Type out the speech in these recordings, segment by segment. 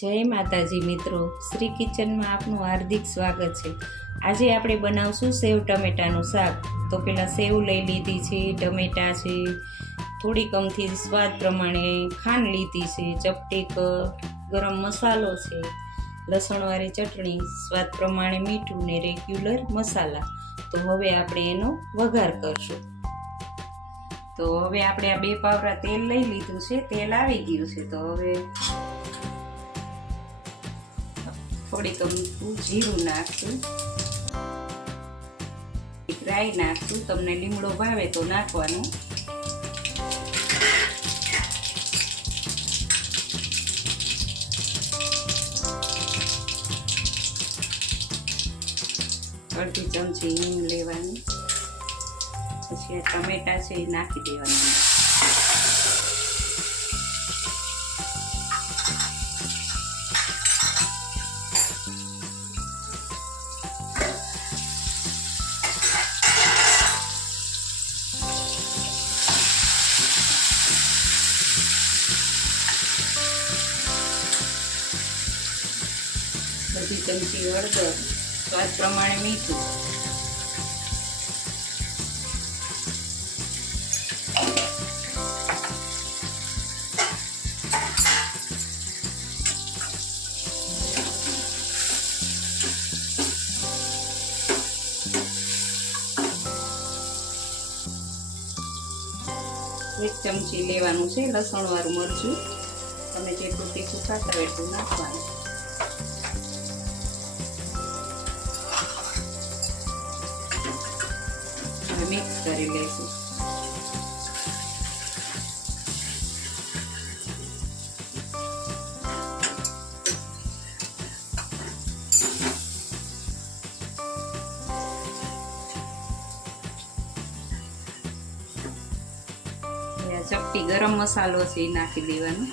જય માતાજી મિત્રો, શ્રી કિચનમાં આપનું હાર્દિક સ્વાગત છે। આજે આપણે બનાવશું સેવ ટમેટાનું શાક। તો પહેલાં સેવ લઈ લીધી છે, ટમેટા છે, થોડીક અમથી સ્વાદ પ્રમાણે ખાંડ લીધી છે, ચપટીક ગરમ મસાલો છે, લસણવાળી ચટણી, સ્વાદ પ્રમાણે મીઠું ને રેગ્યુલર મસાલા। તો હવે આપણે એનો વઘાર કરશું। તો હવે આપણે આ 2 પાવરા તેલ લઈ લીધું છે, તેલ આવી ગયું છે। તો હવે થોડીક જીરું નાખશું, રાઈ નાખશું, તમને લીમડો ભાવે તો નાખવાનો। અડધી ચમચી હિંગ લેવાની, પછી આ ટમેટા છે એ નાખી દેવાના। બધી ચમચી હળદર, સ્વાદ પ્રમાણે મીઠું, એક ચમચી લેવાનું છે લસણ વાળું મરચું, તમે જેટલું તીખું ખાતા હોય એટલું નાખવાનું। મિક્સ કરી લઈશું। ચપટી ગરમ મસાલો છે એ નાખી દેવાનો।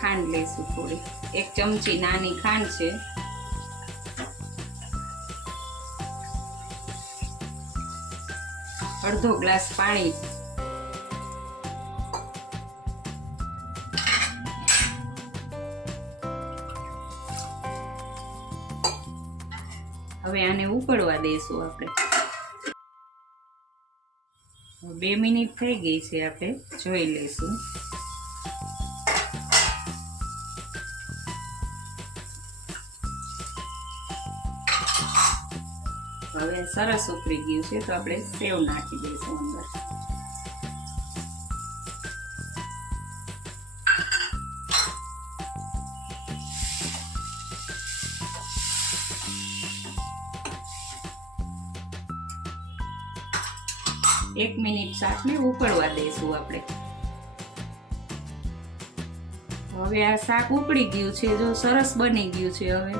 ખાંડ લઈશું થોડી, 1 ચમચી નાની ખાંડ છે, અડધો ગ્લાસ પાણી, હવે આને ઉકળવા દઈશું આપણે। 2 મિનિટ થઈ ગઈ છે, આપણે જોઈ લઈશું। હવે સરસ ઉકળી ગયું છે, તો આપણે સેવ નાખી દઈશું અંદર। એક મિનિટ શાકને ઉકળવા દઈશું આપણે। હવે આ શાક ઉકળી ગયું છે, જો સરસ બની ગયું છે। હવે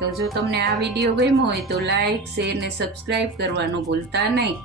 તો જો તમને આ વિડીયો ગમ્યો હોય તો લાઈક, શેર ને સબસ્ક્રાઈબ કરવાનું ભૂલતા નહીં।